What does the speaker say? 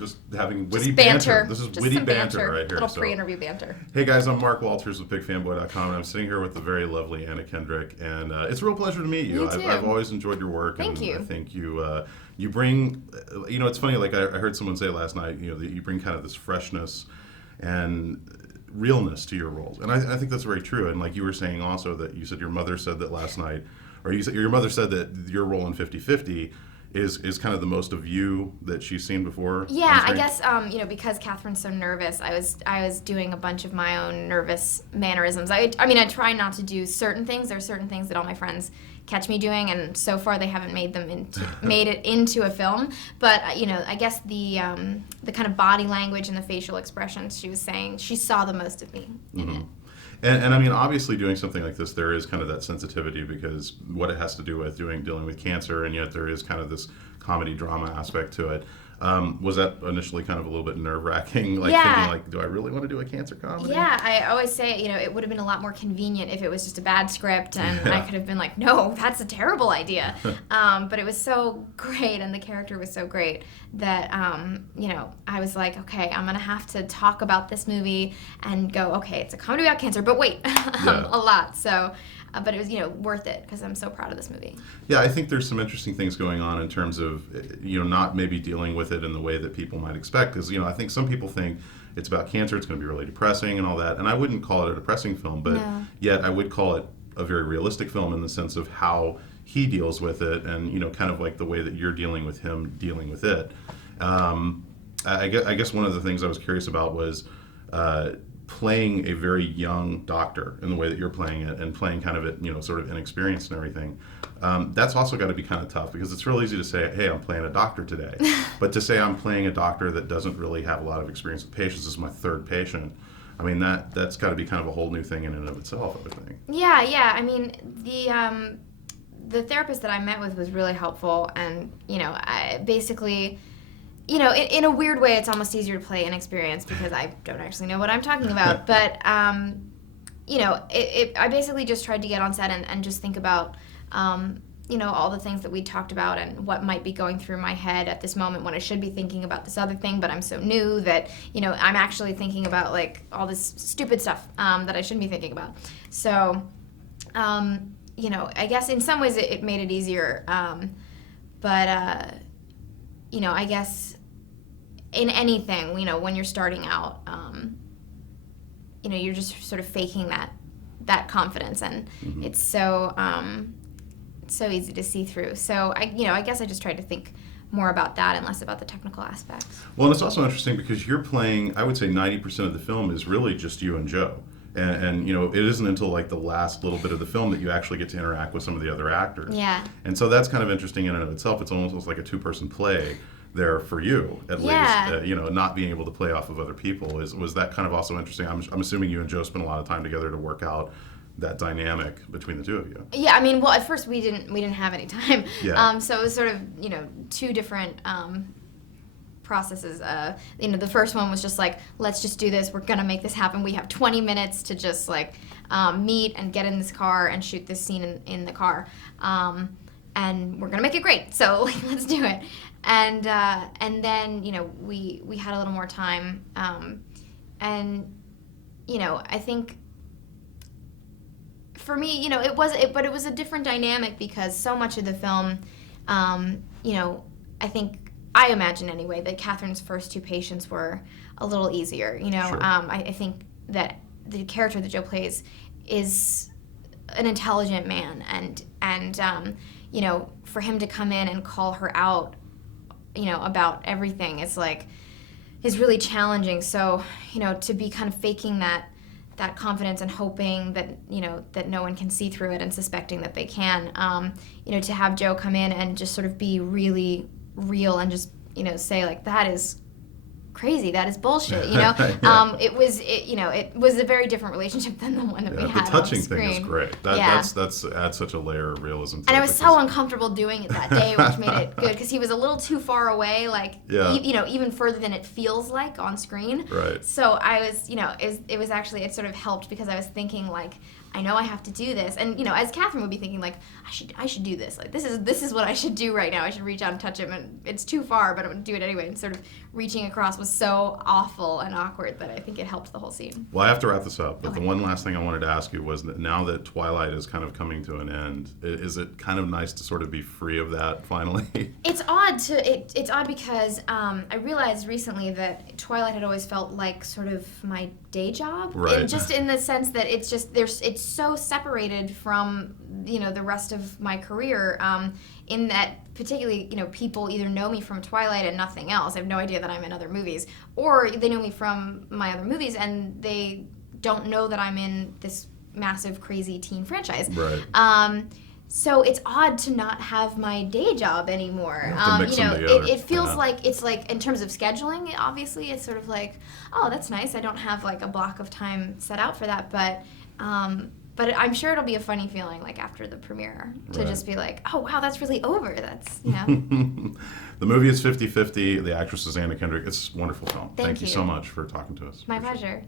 just having witty banter. This is just witty some banter right here. Little pre-interview banter. Hey guys, I'm Mark Walters with BigFanboy.com, and I'm sitting here with the very lovely Anna Kendrick, and it's a real pleasure to meet you. You too. I've always enjoyed your work. Thank you. I think you bring, it's funny, like I heard someone say last night, that you bring kind of this freshness and realness to your roles, and I think that's very true. And like you were saying also, that you said your mother said that last night, or you said your mother said that your role in 50/50 is kind of the most of you that she's seen before. Yeah, I guess because Catherine's so nervous, I was doing a bunch of my own nervous mannerisms. I try not to do certain things. There are certain things that all my friends catch me doing, and so far they haven't made it into a film. But I guess the kind of body language and the facial expressions she was saying, she saw the most of me in it. And I mean, obviously, doing something like this, there is kind of that sensitivity because what it has to do with dealing with cancer, and yet there is kind of this comedy drama aspect to it. Was that initially kind of a little bit nerve-wracking, thinking do I really want to do a cancer comedy? Yeah, I always say, it would have been a lot more convenient if it was just a bad script and I could have been like, no, that's a terrible idea. But it was so great and the character was so great that, I was like, okay, I'm going to have to talk about this movie and go, okay, it's a comedy about cancer, but wait, a lot. So... but it was, worth it because I'm so proud of this movie. Yeah, I think there's some interesting things going on in terms of, not maybe dealing with it in the way that people might expect. Because, I think some people think it's about cancer, it's going to be really depressing and all that. And I wouldn't call it a depressing film, but yet I would call it a very realistic film in the sense of how he deals with it and, kind of like the way that you're dealing with him dealing with it. I guess one of the things I was curious about was... playing a very young doctor in the way that you're playing it and playing kind of it, sort of inexperienced and everything. That's also got to be kind of tough because it's real easy to say, hey, I'm playing a doctor today. But to say I'm playing a doctor that doesn't really have a lot of experience with patients, this is my third patient. I mean, that's got to be kind of a whole new thing in and of itself, I would think. Yeah. I mean, the therapist that I met with was really helpful and, I basically... in a weird way, it's almost easier to play inexperienced because I don't actually know what I'm talking about. But, I basically just tried to get on set and just think about, all the things that we talked about and what might be going through my head at this moment when I should be thinking about this other thing, but I'm so new that, I'm actually thinking about, all this stupid stuff that I shouldn't be thinking about. So, I guess in some ways it made it easier. But, I guess in anything, when you're starting out, you're just sort of faking that confidence, and it's so easy to see through. So I guess I just tried to think more about that and less about the technical aspects. Well, and it's also interesting because you're playing, I would say 90% of the film is really just you and Joe. And it isn't until the last little bit of the film that you actually get to interact with some of the other actors. Yeah. And so that's kind of interesting in and of itself. It's almost like a two-person play there for you, at least. Not being able to play off of other people was that kind of also interesting. I'm assuming you and Joe spent a lot of time together to work out that dynamic between the two of you. Yeah, I mean, well, at first we didn't have any time. Yeah. So it was sort of two different. Processes. The first one was just let's just do this. We're gonna make this happen. We have 20 minutes to just meet and get in this car and shoot this scene in the car, and we're gonna make it great. So let's do it. And then we had a little more time, and I think for me it was a different dynamic because so much of the film, I imagine anyway that Catherine's first two patients were a little easier. Sure. I think that the character that Joe plays is an intelligent man, and for him to come in and call her out, about everything is really challenging. So to be kind of faking that confidence and hoping that that no one can see through it and suspecting that they can, to have Joe come in and just sort of be really real and just say that is crazy, that is bullshit. It was a very different relationship than the one that we had the touching on screen. thing is great. That's adds such a layer of realism to and it. I was so uncomfortable doing it that day, which made it good because he was a little too far away, even further than it feels like on screen. Right. So I was, it sort of helped because I was thinking I know I have to do this, and as Catherine would be thinking I should do this. This is what I should do right now. I should reach out and touch him, and it's too far, but I'm gonna do it anyway. And sort of reaching across was so awful and awkward that I think it helped the whole scene. Well, I have to wrap this up, but Okay. the one last thing I wanted to ask you was that now that Twilight is kind of coming to an end, is it kind of nice to sort of be free of that finally? It's odd because I realized recently that Twilight had always felt like sort of my day job, Right. and just in the sense that it's so separated from the rest of my career. In that, particularly, people either know me from Twilight and nothing else. I have no idea that I'm in other movies, or they know me from my other movies and they don't know that I'm in this massive, crazy teen franchise. Right. So it's odd to not have my day job anymore. You have to mix them together. It feels Yeah. like it's like in terms of scheduling. Obviously, it's sort of like, oh, that's nice. I don't have like a block of time set out for that, but I'm sure it'll be a funny feeling like after the premiere to Right. just be like, oh wow, that's really over. That's The movie is 50-50. The actress is Anna Kendrick. It's a wonderful film. Thank you you. so much for talking to us. my Appreciate it. pleasure.